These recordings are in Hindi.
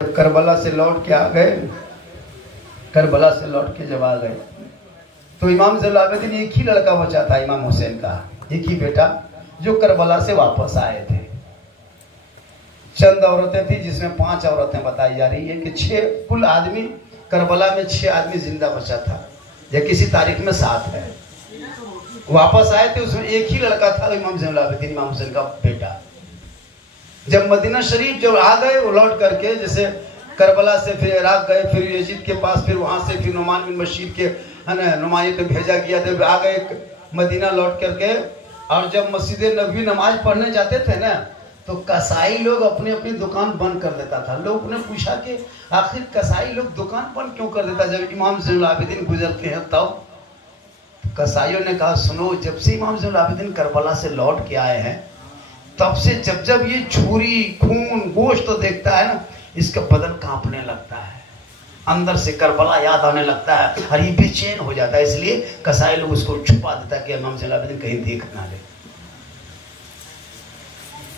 करबला से लौट के आ गए, करबला से लौट के जब आ गए तो इमाम ज़ैनुल आबिदीन एक ही लड़का बचा था, इमाम हुसैन का एक ही बेटा, जो करबला से वापस आए थे। चंद औरतें थी जिसमें 5 औरतें बताई जा रही है कि 6 कुल आदमी, करबला में 6 आदमी जिंदा बचा था, या किसी तारीख में 7 है। वापस आए थे, उसमें एक ही लड़का था, इमाम ज़ैनुल आबिदीन इमाम हुसैन का बेटा। जब मदीना शरीफ जब आ गए, वो लौट करके जैसे करबला से फिर इराक गए, फिर यजीद के पास, फिर वहाँ से फिर नुमान बिन बशीर के है ना नुमाइया को भेजा गया, जब आ गए मदीना लौट करके, और जब मस्जिद नबवी नमाज पढ़ने जाते थे ना, तो कसाई लोग अपनी अपनी दुकान बंद कर देता था। लोग ने पूछा कि आखिर कसाई लोग दुकान बंद क्यों कर देता, जब इमाम ज़ैनुल आबिदीन गुजरते हैं तब। कसाईयों ने कहा, सुनो, जब से इमाम ज़ैनुल आबिदीन करबला से लौट के आए हैं, तब से जब जब ये छुरी खून गोश्त तो देखता है ना, इसका बदन कांपने लगता है, अंदर से करबला याद आने लगता है, और ये बेचैन हो जाता है। इसलिए कसाई लोग उसको छुपा देता है कि इमाम ज़ैनुल आबिदीन कहीं देख ना ले।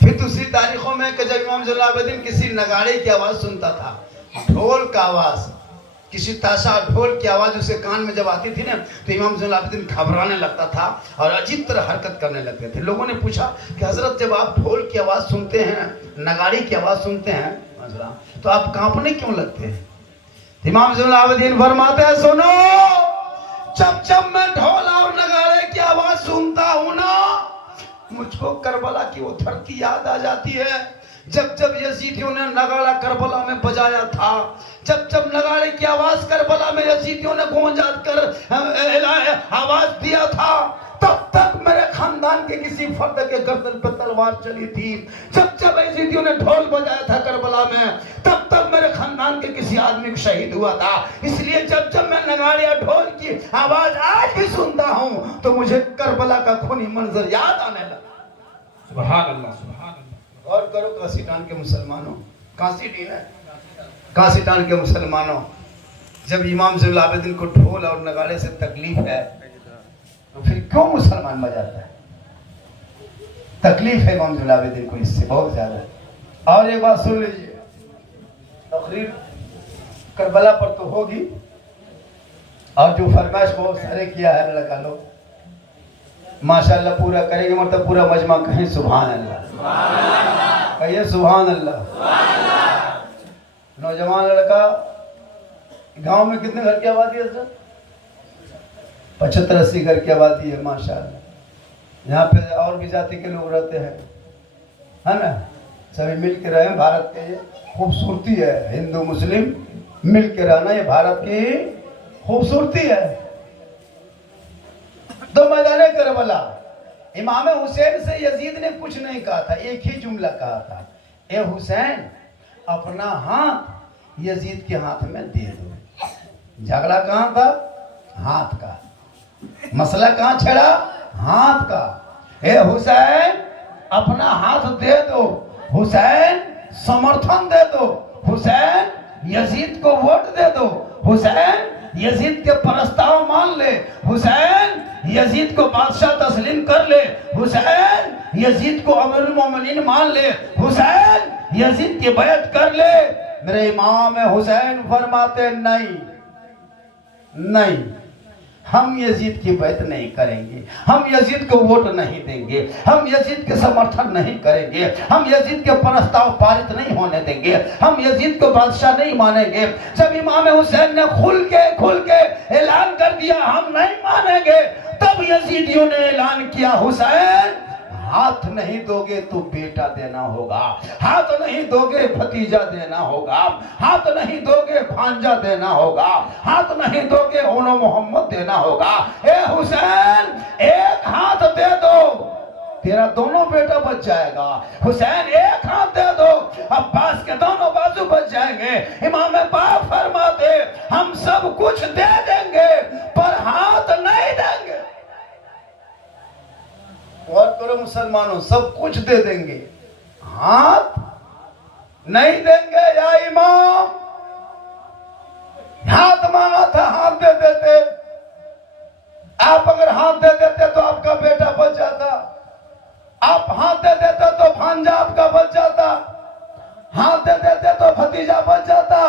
फिर दूसरी तारीखों में जब इमाम ज़ैनुल आबिदीन किसी नगाड़े की आवाज़ सुनता था, ढोल का आवाज़, किसी ताशा ढोल की आवाज़ उसे कान में जब आती थी ना, तो इमाम ज़ैनुल आबिदीन घबराने लगता था और अजीब तरह हरकत करने लगते थे। लोगों ने पूछा कि हज़रत, जब आप ढोल की आवाज़ सुनते हैं, नगाड़ी की आवाज़ सुनते हैं, तो आप कांपने क्यों लगते हैं? इमाम ज़ैनुल आबिदीन फरमाते हैं, सुनो, जब जब मैं ढोल और नगाड़े की आवाज़ सुनता हूँ ना, मुझको करबला की वो धरती याद आ जाती है, जब जब यजीदियों ने नगाड़ा करबला में बजाया था, जब जब नगाड़े की आवाज करबला में यजीदियों ने गूंजा कर आवाज दिया था, तब तक मेरे खानदान के किसी फर्द के गर्दन पर तलवार चली थी। जब जब यजीदियों ने ढोल बजाया था करबला में, तब तक मेरे खानदान के किसी आदमी को शहीद हुआ था। इसलिए जब जब मैं नगाड़े या ढोल की आवाज आज भी सुनता हूँ, तो मुझे करबला का खूनी मंजर याद आने लगा। सुभान अल्लाह, सुभान अल्लाह। और करो काशीटान के मुसलमानों, काशीटीन है, काशीटान के मुसलमानों, जब इमाम ज़ैनुल आबिदीन को ढोल और नगाड़े से तकलीफ है, तो फिर क्यों मुसलमान बजाता है? तकलीफ है इमाम ज़ैनुल आबिदीन को इससे बहुत ज्यादा। और एक बात सुन लीजिए, तकरीर करबला पर तो होगी, और जो फरमाइश बहुत सारे किया है लड़का लोग, माशाअल्लाह पूरा करेंगे, मतलब पूरा मजमा कहें सुभान अल्लाह, कहिए सुभान अल्लाह। नौजवान लड़का, गांव में कितने घर की आबादी है सर? 75-80 घर की आबादी है माशाअल्लाह। यहाँ पे और भी जाति के लोग रहते हैं, है ना, सभी मिल के रहे। भारत की खूबसूरती है, हिंदू मुस्लिम मिल के रहना, ये भारत की खूबसूरती है। तो मैदान करबला, इमाम हुसैन से यजीद ने कुछ नहीं कहा था, एक ही जुमला कहा था, ए हुसैन, अपना हाथ यजीद के हाथ में दे दो। झगड़ा कहाँ था? हाथ का। मसला कहाँ छड़ा? हाथ का। ए हुसैन, अपना हाथ दे दो, हुसैन समर्थन दे दो, हुसैन यजीद को वोट दे दो, हुसैन यजीद के प्रस्ताव मान ले, हुसैन यजीद को बादशाह तस्लीम कर ले, हुसैन यजीद को अमीरुल मोमिनीन मान ले, हुसैन यजीद की बैत कर ले। मेरे इमाम हुसैन फरमाते, नहीं नहीं, हम यजीद की बैत नहीं करेंगे, हम यजीद को वोट नहीं देंगे, हम यजीद के समर्थन नहीं करेंगे, हम यजीद के प्रस्ताव पारित नहीं होने देंगे, हम यजीद को बादशाह नहीं मानेंगे। जब इमाम हुसैन ने खुल के ऐलान कर दिया हम नहीं मानेंगे, तब यजीदियों ने ऐलान किया, हुसैन हाथ नहीं दोगे तो बेटा देना होगा, हाथ नहीं दोगे भतीजा देना होगा, हाथ नहीं दोगे भांजा देना होगा, हाथ नहीं दोगे ओनो मोहम्मद देना होगा। ए हुसैन, एक हाथ दे दो, तेरा दोनों बेटा बच जाएगा। हुसैन, एक हाथ दे दो, अब्बास के दोनों बाजू बच जाएंगे। इमाम बाप फरमाते, हम सब कुछ दे देंगे पर हाथ नहीं देंगे। और करो मुसलमानों, सब कुछ दे देंगे, हाथ नहीं देंगे। या इमाम, हाथ मांगा था, हाथ दे देते। आप अगर हाथ दे देते तो आपका बेटा बच जाता, आप हाथ दे देते तो भांजा आपका बच जाता, हाथ दे देते तो भतीजा बच जाता,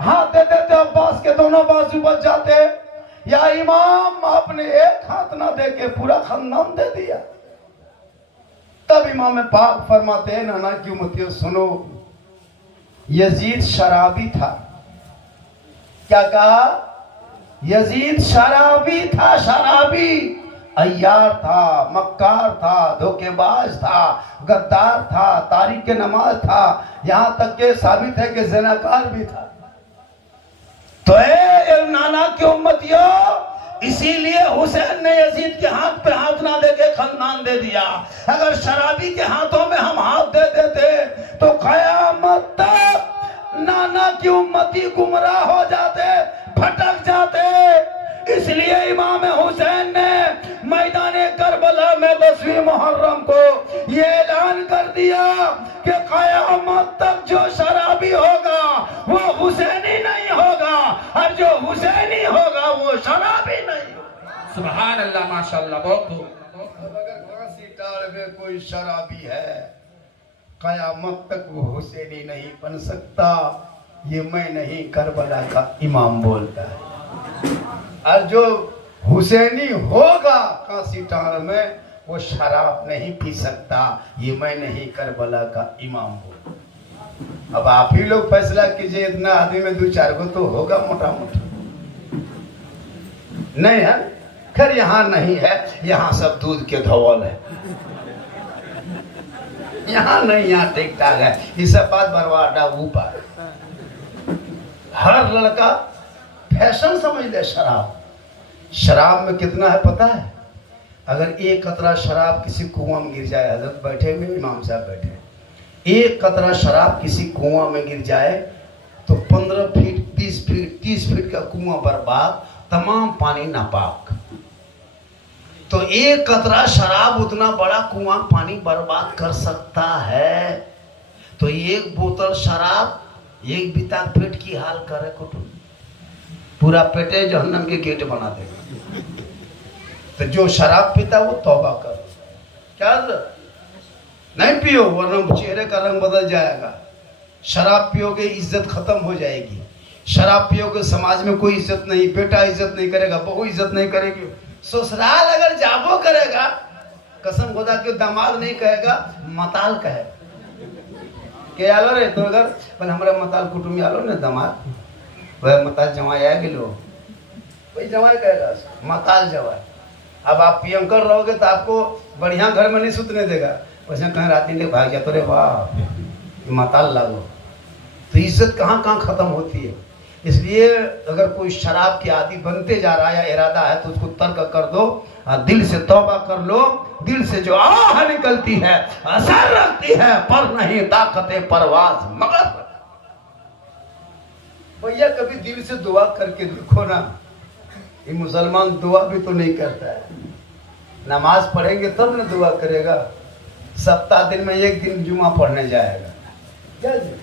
हाथ दे देते, अब्बास के दोनों बाजू बच जाते, या इमाम आपने एक हाथ ना दे के पूरा खानदान दे दिया। तब इमाम पाक फरमाते हैं, नाना की उम्मतियों सुनो, यजीद शराबी था। क्या कहा? यजीद शराबी था, शराबी, अय्यार था, मक्कार था, धोखेबाज था, गद्दार था, तारीक नमाज था, यहां तक के साबित है कि ज़नाकार भी था। तो ए नाना की उम्मतियों, इसीलिए हुसैन ने यजीद के हाथ पे हाथ ना दे के खानदान दे दिया। अगर शराबी के हाथों में हम हाथ दे देते तो कयामत तक नाना की उम्मती गुमराह हो जाते, भटक जाते। इसलिए इमाम हुसैन ने मैदान करबला में 10वीं मुहर्रम को ये ऐलान कर दिया कि कयामत तक जो शराबी होगा वो हुसैनी नहीं होगा, और जो हुसैनी होगा वो शराबी नहीं होगा। सुभान अल्लाह, माशाअल्लाह, बहुत खूब। अगर फांसी टाल में कोई शराबी है, कयामत तक वो हुसैनी नहीं बन सकता। ये मैं नहीं, करबला का इमाम बोलता है। और जो हुसैनी होगा फांसी टाल में, वो शराब नहीं पी सकता। ये मैं नहीं, करबला का इमाम बोलता। अब आप ही लोग फैसला कीजिए, इतना आदमी में 2-4 को तो होगा मोटा मोटा, नहीं है? खैर यहाँ नहीं है, यहाँ सब दूध के धवल है, यहाँ नहीं, यहाँ ठीक ठाक है। ये सब बात बरवाडा ऊपर। हर लड़का फैशन समझ ले शराब। शराब में कितना है पता है? अगर एक कतरा शराब किसी कुआं में गिर जाए, हजरत बैठे हुए, इमाम साहब बैठे, एक कतरा शराब किसी कुआं में गिर जाए तो 15 फीट, 20 फीट, 30 फीट का कुआं बर्बाद, तमाम पानी नापाक। तो एक कतरा शराब उतना बड़ा कुआं पानी बर्बाद कर सकता है। तो एक बोतल शराब एक बिता पेट की हाल करे कुटुंब, पूरा पेटे जहन्नम के गेट बना देगा। तो जो शराब पीता वो तौबा कर, क्या नहीं पियो, वरना चेहरे का रंग बदल जाएगा। शराब पियोगे इज्जत खत्म हो जाएगी। शराब पियोगे समाज में कोई इज्जत नहीं, बेटा इज्जत नहीं करेगा, बहू इज्जत नहीं करेगी, ससुराल अगर जाबो करेगा, कसम खुदा के दामाद नहीं कहेगा, मताल कहेगा। के आलो रे तो अगर पर हमरा मताल कुटुंबी आलो ने दामाद, वह मताल जवाई आ गेलो, वही जवाई कहेगा, मताल जवाई। अब आप पियंकर रहोगे तो आपको बढ़िया घर में नहीं सुतने देगा, वैसे कहीं रात दिन भाग जाते, रे वाह मताल लागो। तो इज्जत कहाँ कहाँ खत्म होती है। इसलिए अगर कोई शराब के आदि बनते जा रहा है या इरादा है तो उसको तर्क कर दो, दिल से तौबा कर लो। दिल से जो आह निकलती है असर रखती है, पर नहीं ताकते परवाज मगर। भैया कभी दिल से दुआ करके देखो ना, ये मुसलमान दुआ भी तो नहीं करता है। नमाज पढ़ेंगे तब ना दुआ करेगा। सप्ताह दिन में एक दिन जुमा पढ़ने जाएगा, क्या जी?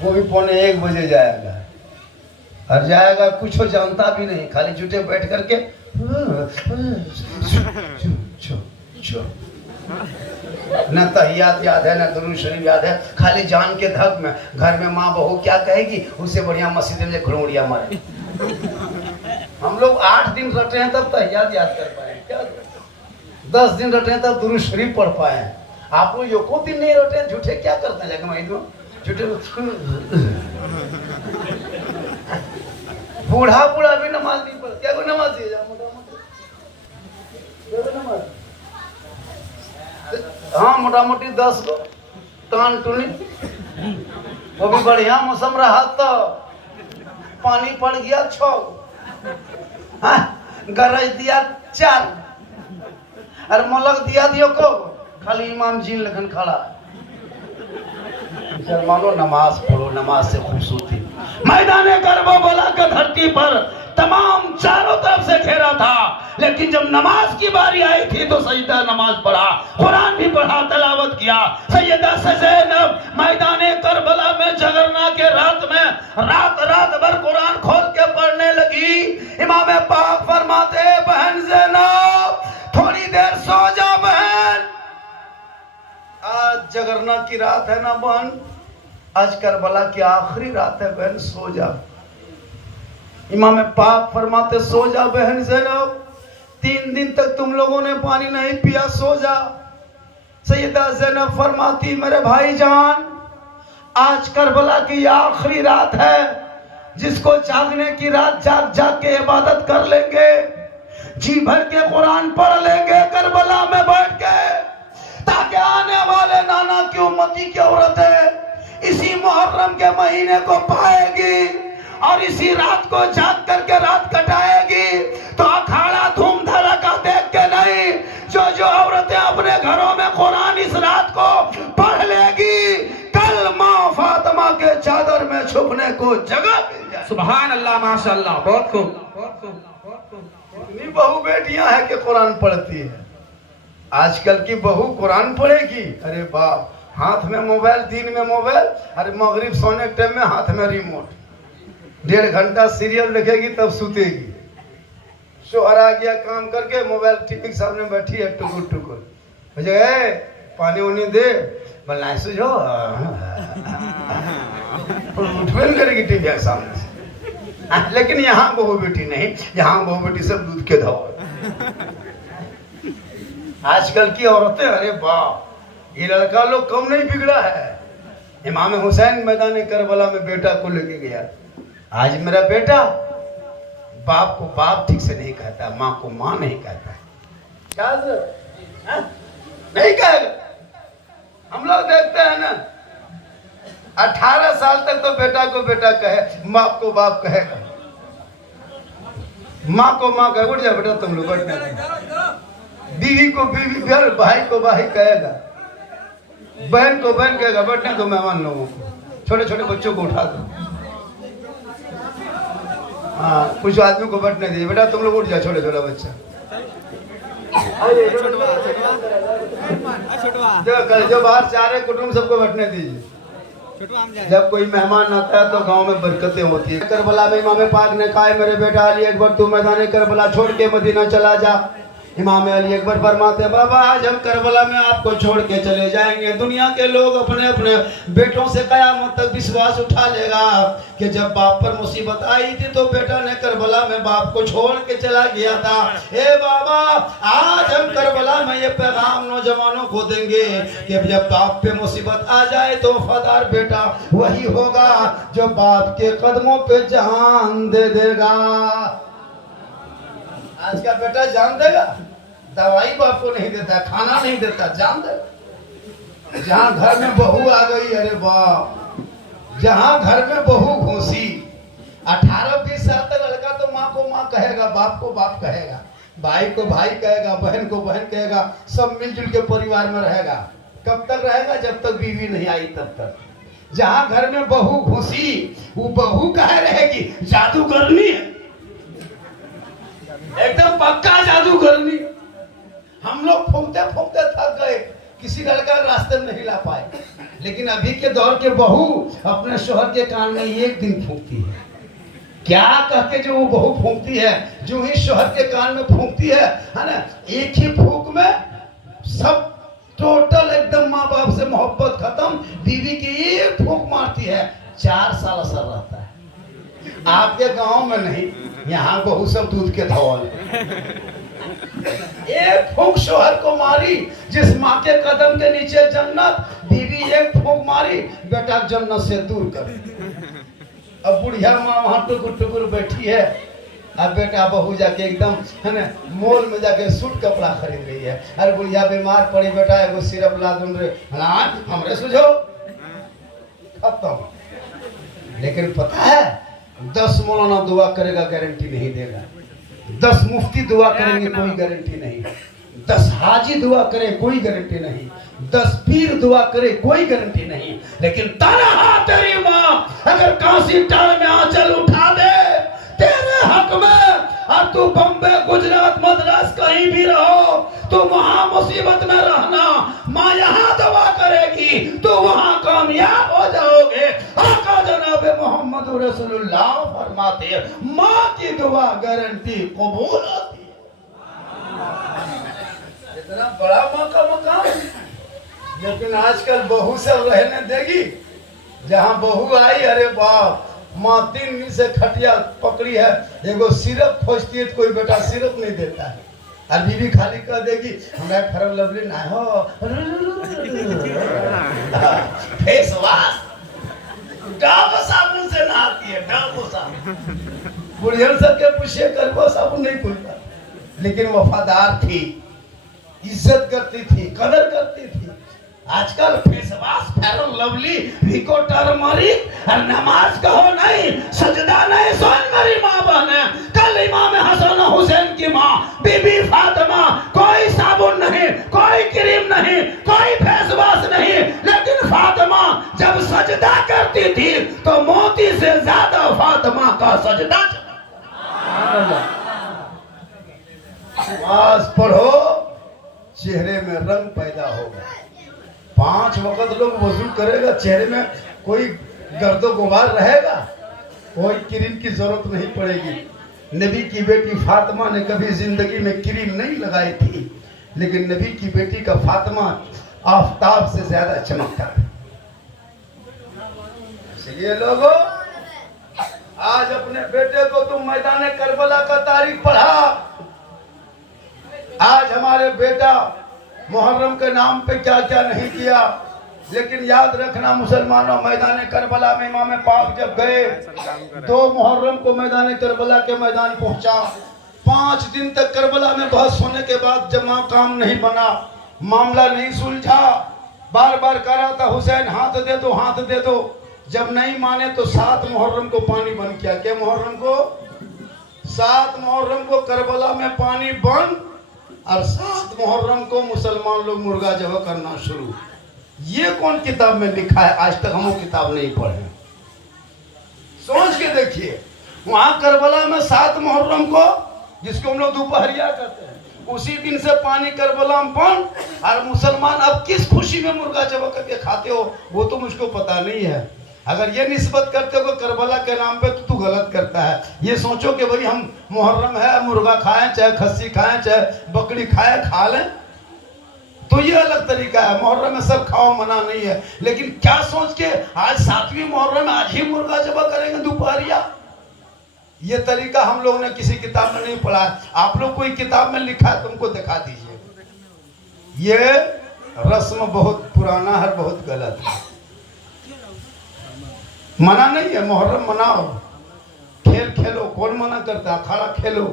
वो भी 1:45 बजे जाएगा, और जाएगा कुछ हो जानता भी नहीं, खाली झूठे बैठ करके न तहियात याद है, न दुरूद शरीफ याद है, खाली जान के धक में घर में माँ बहू क्या कहेगी, उससे बढ़िया मस्जिद में घुड़मुड़िया मारे। हम लोग 8 दिन रटे हैं तब तहियात याद कर पाए, क्या 10 दिन रटे हैं तब दुरूद शरीफ पढ़ पाए। आप लोग एको दिन नहीं रटे, झूठे क्या करते हैं जाके महीनों झूठे। बूढ़ा बूढ़ा भी नमाज नहीं पढ़ता, क्या कोई नमाज है? हाँ मोटा मोटी 10 को कान टूनी, वो भी बढ़िया मौसम रहा तो पानी पड़ गया 6, हाँ गरज दिया 4, और मलक दिया दियो को, खाली इमाम जी लखन खड़ा। मानो नमाज पढ़ो, नमाज से खूबसूरती। मैदान करबला की धरती पर तमाम चारों तरफ से घेरा था, लेकिन जब नमाज की बारी आई थी तो सजदा नमाज पढ़ा, कुरान भी पढ़ा, तलावत किया। सैयदा ज़ैनब मैदान करबला में जगरना के रात में रात भर कुरान खोल के पढ़ने लगी। इमाम पाक फरमाते, बहन ज़ैनब थोड़ी देर सो जाओ बहन, आज जगरना की रात है ना बहन, आज करबला की आखिरी रात है बहन, सो जा। इमाम पाक फरमाते सो जा बहन ज़ैनब, 3 दिन तक तुम लोगों ने पानी नहीं पिया, सो जा। सैयदा ज़ैनब फरमाती मेरे भाईजान, आज करबला की आखिरी रात है, जिसको जागने की रात जाग जाग के इबादत कर लेंगे, जी भर के कुरान पढ़ लेंगे करबला में बैठ के, ताकि आने वाले नाना की उम्मती की औरतें इसी मुहर्रम के महीने को पाएगी और इसी रात को जाग करके रात कटाएगी। तो अखाड़ा धूम धड़का देख के नहीं, जो औरतें अपने घरों में कुरान इस रात को पढ़ लेगी, कल माँ फातिमा के चादर में छुपने को जगह मिल जाए। सुभान अल्लाह, माशाअल्लाह, बहुत खूब, बहुत खूब, बहुत खूब। इतनी बहू बेटियां हैं कि कुरान पढ़ती है। आजकल की बहू कुरान पढ़ेगी, अरे बाप, हाथ में मोबाइल, दिन में मोबाइल, अरे मगरिब सोने के टाइम में हाथ में रिमोट, 1.5 घंटा सीरियल देखेगी तब सुतेगी। शोहर आ गया काम करके, मोबाइल टीवी के सामने बैठी है, टुकुर टुकुर, पानी उनी दे, बोलना सुझो, उठबे नहीं करेगी टीवी के सामने से। लेकिन यहाँ बहू बेटी नहीं, यहाँ बहू बेटी सब दूध के धो। आजकल की औरतें, अरे बाप, ये लड़का लोग कम नहीं बिगड़ा है। इमाम हुसैन मैदान करबला में बेटा को लेके गया। आज मेरा बेटा बाप को बाप ठीक से नहीं कहता, माँ को माँ नहीं कहता, क्या नहीं कहेगा। हम लोग देखते हैं ना, 18 साल तक तो बेटा को बेटा कहे, बाप को बाप कहेगा, माँ को माँ कहे। उठ जा बेटा तुम लोग बैठने, बीवी को बीवी, भाई को भाई कहेगा, बहन को बहन कहेगा। बैठने दो मेहमान लोगों को, छोटे छोटे बच्चों को उठा दो। हाँ, कुछ आदमी को बैठने दीजिए, बेटा तुम लोग उठ जाओ, छोटे छोटा बच्चा। जो बाहर से आ रहे कुटुंब सबको बैठने दीजिए। जब कोई मेहमान आता है तो गांव में बरकतें होती है। करबला में इमाम पाक ने कहा मेरे बेटा अली अकबर, तू मैदान करबला छोड़ के मदीना चला जा। इमाम अली अकबर फरमाते बाबा, आज हम करबला में आपको छोड़ के चले जाएंगे। दुनिया के लोग अपने अपने बेटों से कयामत तक विश्वास उठा लेगा कि जब बाप पर मुसीबत आई थी तो बेटा ने करबला में बाप को छोड़ के चला गया था। ए बाबा, आज हम करबला में ये पैगाम नौजवानों को देंगे कि जब बाप पे मुसीबत आ जाए तो वफादार बेटा वही होगा जो बाप के कदमों पे जान दे देगा। आज का बेटा जान देगा, दवाई बाप को नहीं देता, खाना नहीं देता, जान देगा। जहाँ घर में बहू आ गई, अरे बाप, जहाँ घर में बहू घुसी, 18-20 साल तक लड़का तो माँ को माँ कहेगा, बाप को बाप कहेगा, भाई को भाई कहेगा, बहन को बहन कहेगा, सब मिलजुल के परिवार में रहेगा। कब तक रहेगा? जब तक बीवी नहीं आई तब तक। जहाँ घर में बहू घुसी, वो बहू कहे रहेगी जादू करनी है, एकदम पक्का जादू करनी। हम लोग फूंकते फूंकते थक गए, किसी लड़का रास्ते में नहीं ला पाए। लेकिन अभी के दौर के बहू अपने शोहर के कान में एक दिन फूंकती है। क्या कह के जो वो बहू फूंकती है, जो ही शोहर के कान में फूंकती है ना, एक ही फूंक में सब टोटल एकदम माँ बाप से मोहब्बत खत्म। बीवी की एक फूंक मारती है, 4 साल असर रहता है। आपके गांव में नहीं, यहाँ बहू सब दूध के धौल। एक फूंक शोहर को मारी, जिस माँ के कदम के नीचे जन्नत, बीवी एक फूंक मारी, बेटा जन्नत से दूर कर। अब बुढ़िया माँ वहां टुकुर टुकुर बैठी है, अब बेटा बहू जाके एकदम है ना मॉल में जाके सूट कपड़ा खरीद रही है। अरे बुढ़िया बीमार पड़ी, बेटा एगो सिरप ला दूं रे, हमरे सुझो खत्म। लेकिन पता है 10 मौलाना दुआ करेगा गारंटी नहीं देगा, 10 मुफ्ती दुआ करेंगे कोई गारंटी नहीं, 10 हाजी दुआ करे कोई गारंटी नहीं, 10 पीर दुआ करे कोई गारंटी नहीं। लेकिन तनहा तेरी माँ अगर काशी टाल में आंचल उठा दे तेरे हक में, और तू बम्बे गुजरात मद्रास कहीं भी रहो, तो वहां मुसीबत में रहना, माँ यहाँ दुआ करेगी तो वहां कामयाब हो जाओगे। आका जनाब मोहम्मद रसूलुल्लाह फरमाते हैं माँ की दुआ गारंटी कबूल होती है। इतना बड़ा माँ का मकाम, लेकिन आजकल बहू सब रहने देगी। जहाँ बहू आई, अरे बाप, माँ 3 दिन से खटिया पकड़ी है, एगो सिरप खोजती है तो कोई बेटा सिरप नहीं देता है, और बीवी खाली कह देगी हमारा फेयर लवली ना हो, फेस वॉश डब साबुन से नहाती है, डब साबुन। बुढ़ियन सबके पूछिए करबो साबुन नहीं खुलता, लेकिन वफादार थी, इज्जत करती थी, कदर करती थी। आजकल face wash, fair lovely, Vicco turmeric और नमाज कहो नहीं, सजदा नहीं, सोन मेरी माँ बहने। कल इमाम हसन हुसैन की माँ बीबी फातिमा, कोई साबुन नहीं, कोई क्रीम नहीं, कोई फेस वॉश नहीं, लेकिन फातिमा जब सजदा करती थी तो मोती से ज्यादा फातिमा का सजदा नमाज पढ़ो, चेहरे में रंग पैदा होगा। 5 वक्त लोग वजू करेगा, चेहरे में कोई गर्दो गुबार रहेगा, कोई क्रीम की जरूरत नहीं पड़ेगी। नबी की बेटी फातिमा ने कभी जिंदगी में क्रीम नहीं लगाई थी, लेकिन नबी की बेटी का फातिमा आफताब से ज्यादा चमकता था। इसलिए लोगों, आज अपने बेटे को तुम मैदान करबला का तारीख पढ़ा। आज हमारे बेटा मुहर्रम के नाम पे क्या क्या नहीं किया, लेकिन याद रखना मुसलमानों, मैदान करबला में इमाम पाक जब गए, 2 मुहर्रम को मैदान करबला के मैदान पहुंचा। 5 दिन तक करबला में बहस होने के बाद जब काम नहीं बना, मामला नहीं सुलझा, बार बार कह रहा था हुसैन हाथ दे दो, हाथ दे दो। जब नहीं माने तो 7 मुहर्रम को पानी बंद किया। क्या मुहर्रम को? 7 मुहर्रम को करबला में पानी बंद, और 7 मुहर्रम को मुसलमान लोग मुर्गा जबह करना शुरू। ये कौन किताब में लिखा है? आज तक हम वो किताब नहीं पढ़े। सोच के देखिए, वहां करबला में 7 मुहर्रम को, जिसको हम लोग दोपहरिया कहते हैं, उसी दिन से पानी करबला में बंद, और मुसलमान अब किस खुशी में मुर्गा जबह करके खाते हो वो तो मुझको पता नहीं है। अगर ये निस्बत करते हो करबला के नाम पे तो तू गलत करता है। ये सोचो कि भाई हम मुहर्रम है, मुर्गा खाएं, चाहे खस्सी खाएं, चाहे बकरी खाएं, खा लें, तो ये अलग तरीका है। मुहर्रम में सब खाओ, मना नहीं है, लेकिन क्या सोच के आज 7वीं मुहर्रम में आज ही मुर्गा जबह करेंगे दोपहरिया? ये तरीका हम लोगों ने किसी किताब में नहीं पढ़ा है। आप लोग कोई किताब में लिखा है, तुमको दिखा दीजिए। ये रस्म बहुत पुराना है, बहुत गलत है। मना नहीं है, मुहर्रम मनाओ, खेल खेलो, कौन मना करता है? अखाड़ा खेलो,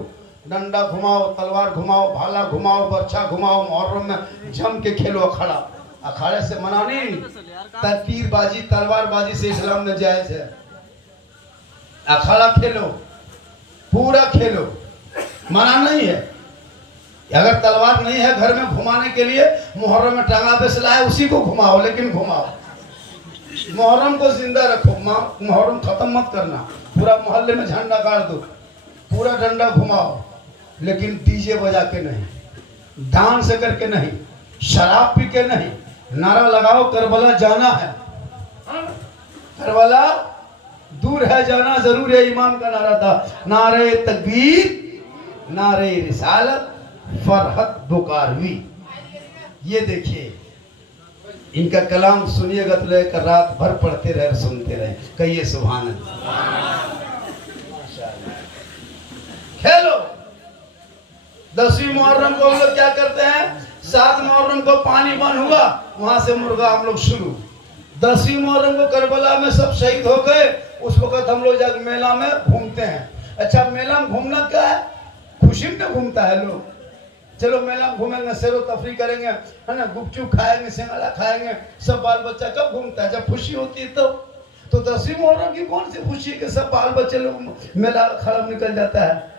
डंडा घुमाओ, तलवार घुमाओ, भाला घुमाओ, बर्छा घुमाओ, मुहर्रम में जम के खेलो अखाड़ा। अखाड़े से मना नहीं, तीरबाजी, तलवारबाजी से इस्लाम में जायज है। अखाड़ा खेलो, पूरा खेलो, मना नहीं है। अगर तलवार नहीं है घर में घुमाने के लिए, मुहर्रम में टांगा पे सिलाए उसी को घुमाओ, लेकिन घुमाओ। मुहर्रम को जिंदा रखो, मुहर्रम खत्म मत करना। पूरा मोहल्ले में झंडा गाड़ दो, पूरा डंडा घुमाओ, लेकिन डीजे बजा के नहीं, डांस करके नहीं, शराब पी के नहीं। नारा लगाओ करबला जाना है, करबला दूर है जाना जरूर है, इमाम का नारा था। नारे तकबीर, नारे रिसालत, फरहत बुकारवी। ये देखिए, इनका कलाम सुनिएगा तो लेकर रात भर पढ़ते रहे, सुनते रहे। कहिए सुभान अल्लाह। खेलो। 10वीं मुहर्रम को हम लोग क्या करते हैं? 7 मुहर्रम को पानी बंद हुआ, वहां से मुर्गा हम लोग शुरू। 10वीं मुहर्रम को करबला में सब शहीद हो गए, उस वक्त हम लोग जाकर मेला में घूमते हैं। अच्छा, मेला में घूमना क्या है? खुशी में घूमता है लोग। चलो मेला में घूमेंगे, सैरो तफरी करेंगे, है ना, गुपचुप खाएंगे, सिंगाड़ा खाएंगे, सब बाल बच्चा। कब घूमता है? जब खुशी होती है तब। तो 10वीं मुहर्रम की कौन सी खुशी है कि सब बाल बच्चे लोग मेला खराब निकल जाता है?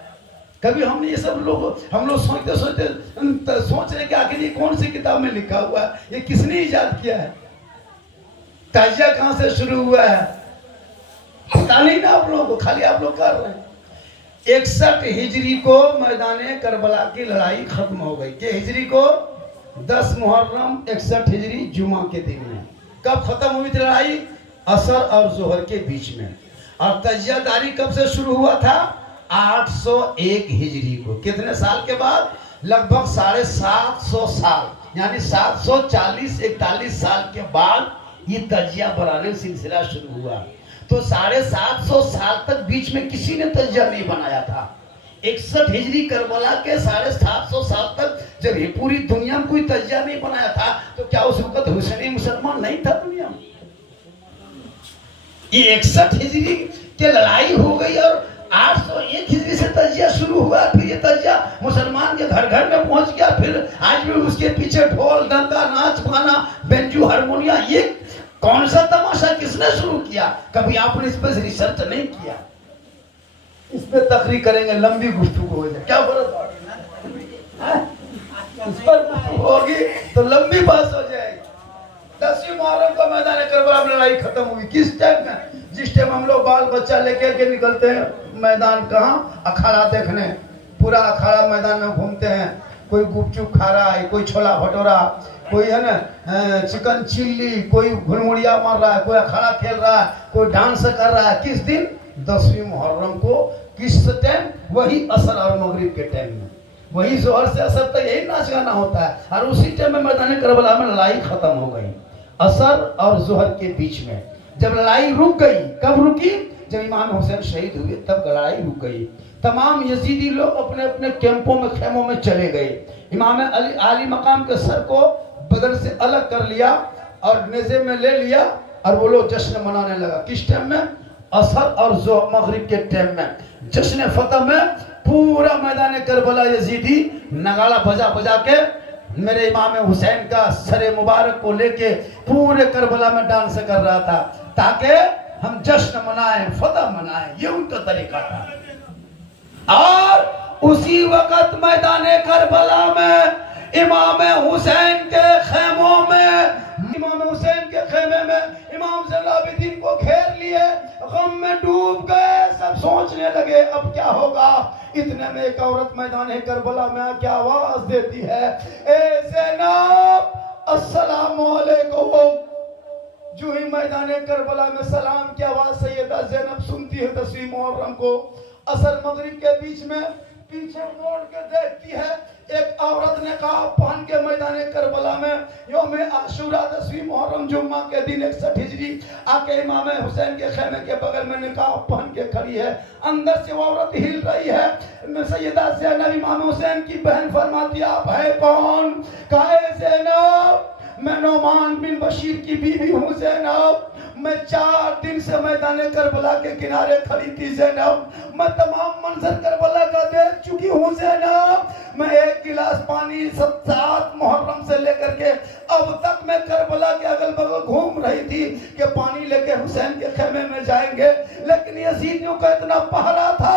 कभी हमने ये सब लोग, हम लोग सोचते सोचते सोच रहे कि आखिर ये कौन सी किताब में लिखा हुआ है, ये किसने इजाद किया है, ताजिया कहां से शुरू हुआ है, पता नहीं ना आप लोगों को, खाली आप लोग कर रहे हैं। 61 हिजरी को मैदान करबला की लड़ाई खत्म हो गई। कि हिजरी को 10 मुहर्रम 61 हिजरी जुमा के दिन में। कब खत्म हुई थी लड़ाई? असर और जोहर के बीच में। और तजियादारी कब से शुरू हुआ था? 801 हिजरी को। कितने साल के बाद? लगभग 750 साल, यानी 740-41 साल के बाद ये तजिया बनाने का सिलसिला शुरू हुआ। तो 750 साल तक बीच में किसी ने तजिया नहीं बनाया था। 61 हिजरी करबला के 750 साल तक जब ये पूरी दुनिया में कोई तजिया नहीं बनाया था, तो क्या उस वक्त हुसैनी मुसलमान नहीं था दुनिया में? ये 61 हिजरी के लड़ाई हो गई और 801 हिजरी से तजिया शुरू हुआ। फिर ये तजिया मुसलमान के घर घर में पहुंच गया। फिर आज भी उसके पीछे ढोल डंका नाच गाना बेंजू हारमोनिया, ये कौन सा तमाशा किसने शुरू किया? कभी आपने इस पर रिसर्च नहीं किया? इस पे तकरीर करेंगे, लंबी गुफ्तगू हो जाए, क्या फर्क है? इस पर गुफ्तगू होगी तो लंबी बात हो जाएगी। 10वीं मुहर्रम को मैदान करबला में लड़ाई खत्म हुई। किस टाइम में? जिस टाइम हम लोग बाल बच्चा लेकर के निकलते हैं मैदान, कहाँ? अखाड़ा देखने। पूरा अखाड़ा मैदान में घूमते हैं। कोई गुपचुप खा रहा है, कोई छोला भटूरा, कोई है ना चिकन चिल्ली, कोई घुलमुड़िया मार रहा है, कोई अखाड़ा खेल रहा है, कोई डांस कर रहा है। किस दिन? 10वीं मुहर्रम को। किस टाइम? वही असर और मगरिब के टाइम में। वही जोहर से असर तक यही नाच गाना होता है। और उसी टाइम में मैदान करबला में लड़ाई खत्म हो गई, असर और जोहर के बीच में। जब लड़ाई रुक गई, कब रुकी? जब इमाम हुसैन शहीद हुए तब लड़ाई रुक गई। तमाम यजीदी लोग अपने अपने कैंपों में, खेमों में चले गए। इमाम अली आली मकाम के सर को बदन से अलग कर लिया और नेज़े में ले लिया और वो लोग जश्न मनाने लगा। किस टाइम में? असर और मगरिब के टाइम में। जश्न फतह में पूरा मैदान करबला यजीदी नगाड़ा बजा बजा के मेरे इमाम हुसैन का सरे मुबारक को लेके पूरे करबला में डांस कर रहा था, ताकि हम जश्न मनाएं, फतह मनाएं। ये उनका तरीका था। और उसी वक्त मैदान करबला में इमाम हुसैन के खेमों में, इमाम हुसैन के खेमे में इमाम ज़ैनुलाब्दीन को घेर लिए, गम में डूब गए। सब सोचने लगे अब क्या होगा। इतने में एक औरत मैदान करबला में आके आवाज देती है, ए ज़ैनब, अस्सलामु अलैकुम। जो ही मैदान करबला में सलाम की आवाज सैयदा ज़ैनब सुनती है 10वीं मुहर्रम को, असर मगरिब के बीच में पीछे मोड़ के देखती है, एक औरत ने कहा पहन के मैदान करबला में यौम आशूरा 10वीं मुहर्रम जुम्मा के दिन 61 हिजरी आके इमाम हुसैन के खेमे के बगल में निकाह पहन के खड़ी है। अंदर से वो औरत हिल रही है। सैयदा ज़ैनब इमाम हुसैन की बहन फरमाती, आप है कौन? कहा, ज़ैनब, मैं नौमान बिन बशीर की बीवी हूँ ज़ैनब। मैं 4 दिन से मैदान करबला के किनारे खड़ी थी ज़ैनब। मैं तमाम मंजर करबला का देख चुकी हूँ ज़ैनब। मैं 1 गिलास पानी 7 मुहर्रम से लेकर के अब तक मैं करबला के अगल बगल घूम रही थी कि पानी लेके हुसैन के खेमे में जाएंगे, लेकिन यजीदियों का इतना पहरा था,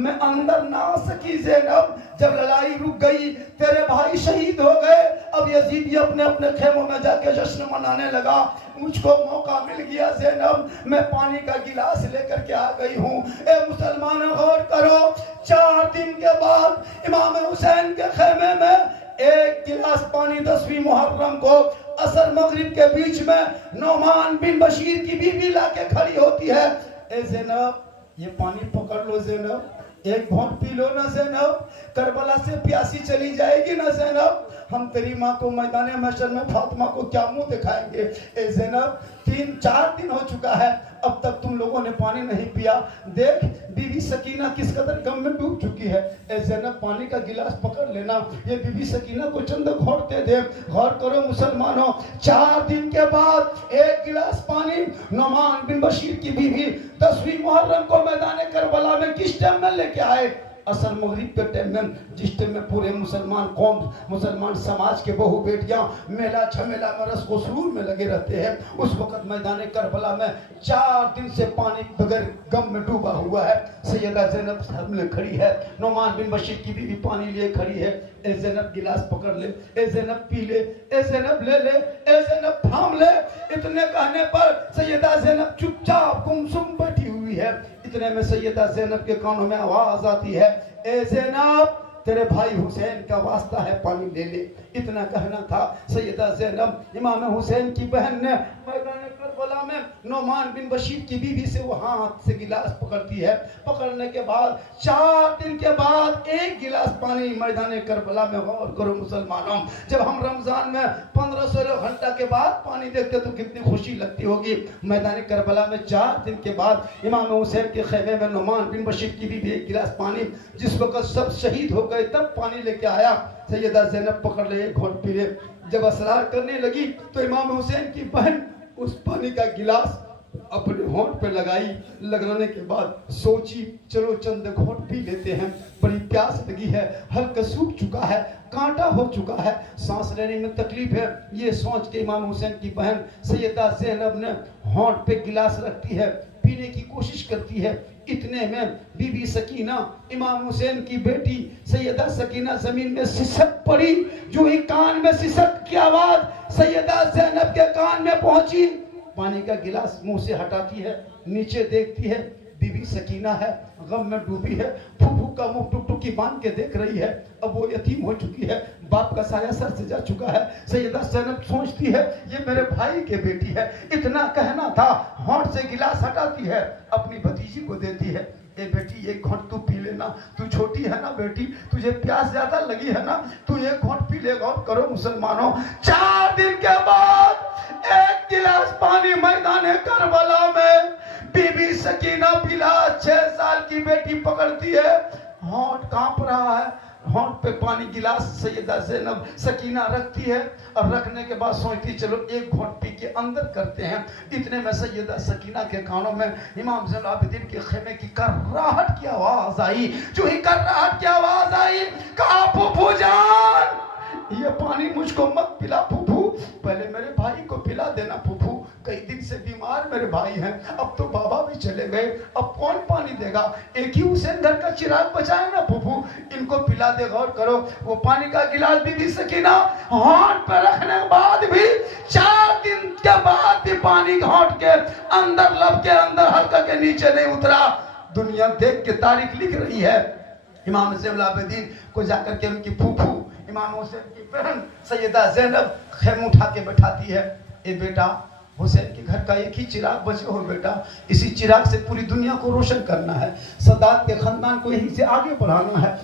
मैं अंदर ना आ सकी ज़ैनब। जब लड़ाई रुक गई, तेरे भाई शहीद हो गए, अब यजीदी अपने अपने खेमों में जाके जश्न मनाने लगा। मुझको मौका मिल गया ज़ैनब, मैं पानी का गिलास लेकर के आ गई हूँ। ए मुसलमान, गौर करो, 4 दिन के बाद इमाम हुसैन के खेमे में 1 गिलास पानी 10वीं मुहर्रम को असर मगरिब के बीच में नौमान बिन बशीर की बीवी लाके खड़ी होती है। ए ज़ैनब, ये पानी पकड़ लो ज़ैनब, एक घोंट पी लो ना ज़ैनब, करबला से प्यासी चली जाएगी ना ज़ैनब। हम तेरी माँ को मैदान महशर में फातिमा को क्या मुंह दिखाएंगे। ए ज़ैनब, 3-4 दिन हो चुका है, अब तक तुम लोगों ने पानी नहीं पिया। देख बीबी सकीना किस कदर गम में डूब चुकी है। ए ज़ैनब, पानी का गिलास पकड़ लेना, ये बीबी सकीना को चंद घोंट दे दे। गौर करो मुसलमानों, 4 दिन के बाद 1 गिलास पानी नौमान बिन बशीर की बीवी 10वीं मुहर्रम को मैदान करबला में किस टाइम में लेके आए? असर मगरिब के टाइम में, जिस टाइम में पूरे मुसलमान कौम, मुसलमान समाज के बहू बेटियां मेला झमेला में रस को सुरूर में लगे रहते हैं, उस वक्त मैदान करबला में 4 दिन से पानी बगैर गम में डूबा हुआ है। सैयदा ज़ैनब सामने खड़ी है, नौमान बिन बशीर की बीवी पानी लिए खड़ी है। ए ज़ैनब, गिलास पकड़ ले, ए ज़ैनब पी ले, ए ज़ैनब ले ले, ए ज़ैनब थाम ले। इतने कहने पर सैयदा ज़ैनब चुपचाप गुमसुम बैठी हुई है। इतने में सैयदा ज़ैनब के कानों में आवाज आती है, ए ज़ैनब, तेरे भाई हुसैन का वास्ता है, पानी ले ले। इतना कहना था। सैयदा ज़ैनब इमाम हुसैन की बहन ने मैदान करबला में नोमान बिन बशीर की बीवी से वो हाथ से गिलास पकड़ती है। पकड़ने के बाद 4 दिन के बाद एक गिलास पानी मैदान करबला में। गौर करो मुसलमानों, जब हम रमजान में 15-16 घंटा के बाद पानी देखते तो कितनी खुशी लगती होगी। मैदान करबला में 4 दिन के बाद इमाम हुसैन के खेमे में नोमान बिन बशीर की बीवी एक गिलास पानी, जिस वक्त सब शहीद हो गए तब पानी लेके आया। सैयदा ज़ैनब पकड़ ले, घोट पी ले। जब असरार करने लगी तो इमाम हुसैन की बहन उस पानी का गिलास अपने होंठ पे लगाई। लगाने के बाद सोची चलो चंद घोट पी लेते हैं, बड़ी प्यास लगी है, हल्का सूख चुका है, कांटा हो चुका है, सांस लेने में तकलीफ है। ये सोच के इमाम हुसैन की बहन सैयदा ज़ैनब ने होंठ पे गिलास रखती है, पीने की कोशिश करती है। इतने में बीबी सकीना इमाम हुसैन की बेटी सैयदा सकीना जमीन में सिसक पड़ी। जो ही कान में सिसक की आवाज सैयदा ज़ैनब के कान में पहुंची, पानी का गिलास मुंह से हटाती है, नीचे देखती है, बीबी सकीना है, गम में डूबी है, फूफू का मुंह टुकटुकी बांध के देख रही है। अब वो यतीम हो चुकी है, बाप का साया सर से जा चुका है। सैयदा ज़ैनब सोचती है ये मेरे भाई के बेटी है, इतना कहना था, होंठ से गिलास हटाती है, अपनी भतीजी को देती है। ए बेटी एक घोंट तू पी लेना, तू छोटी है ना बेटी, तुझे प्यास ज्यादा लगी है ना, तू एक घोंट पी ले। गौर करो मुसलमानों, 4 दिन के बाद एक गिलास पानी मैदान करबला में बीबी सकीना पिला। 6 साल की बेटी पकड़ती है, होंठ कांप रहा है, होंठ पे पानी गिलास सैयदा ज़ैनब सकीना रखती है और रखने के बाद सोचती चलो एक घोंट पी के अंदर करते हैं। इतने में सैयदा सकीना के कानों में इमाम ज़ैनुल आबिदीन के खेमे की कर्राहट की आवाज आई। जो ही कर्राहट की आवाज आई, कहा फूफू जान ये पानी मुझको मत पिला फूफू, पहले मेरे भाई को पिला देना फूफू, कई दिन से बीमार मेरे भाई हैं, अब तो बाबा भी चले गए, अब कौन पानी देगा, एक ही हुसैन घर का चिराग बचाए ना फूफू, इनको पिला दे। गौर करो, वो पानी का गिलास बीबी सकीना होंठ पर रखने के बाद भी 4 दिन के बाद भी पानी होंठ के अंदर, लब के अंदर, हल्का के नीचे नहीं उतरा। दुनिया देख के तारीख लिख रही है। इमाम ज़ैनुल आबिदीन को जाकर के उनकी फूफू इमाम हुसैन की बहन सैयदा ज़ैनब खेम उठा के बैठाती है। ए बेटा, हुसैन के घर का एक ही चिराग बचे हो बेटा, इसी चिराग से पूरी दुनिया को रोशन करना है, सदात के खानदान को यहीं से आगे बढ़ाना है।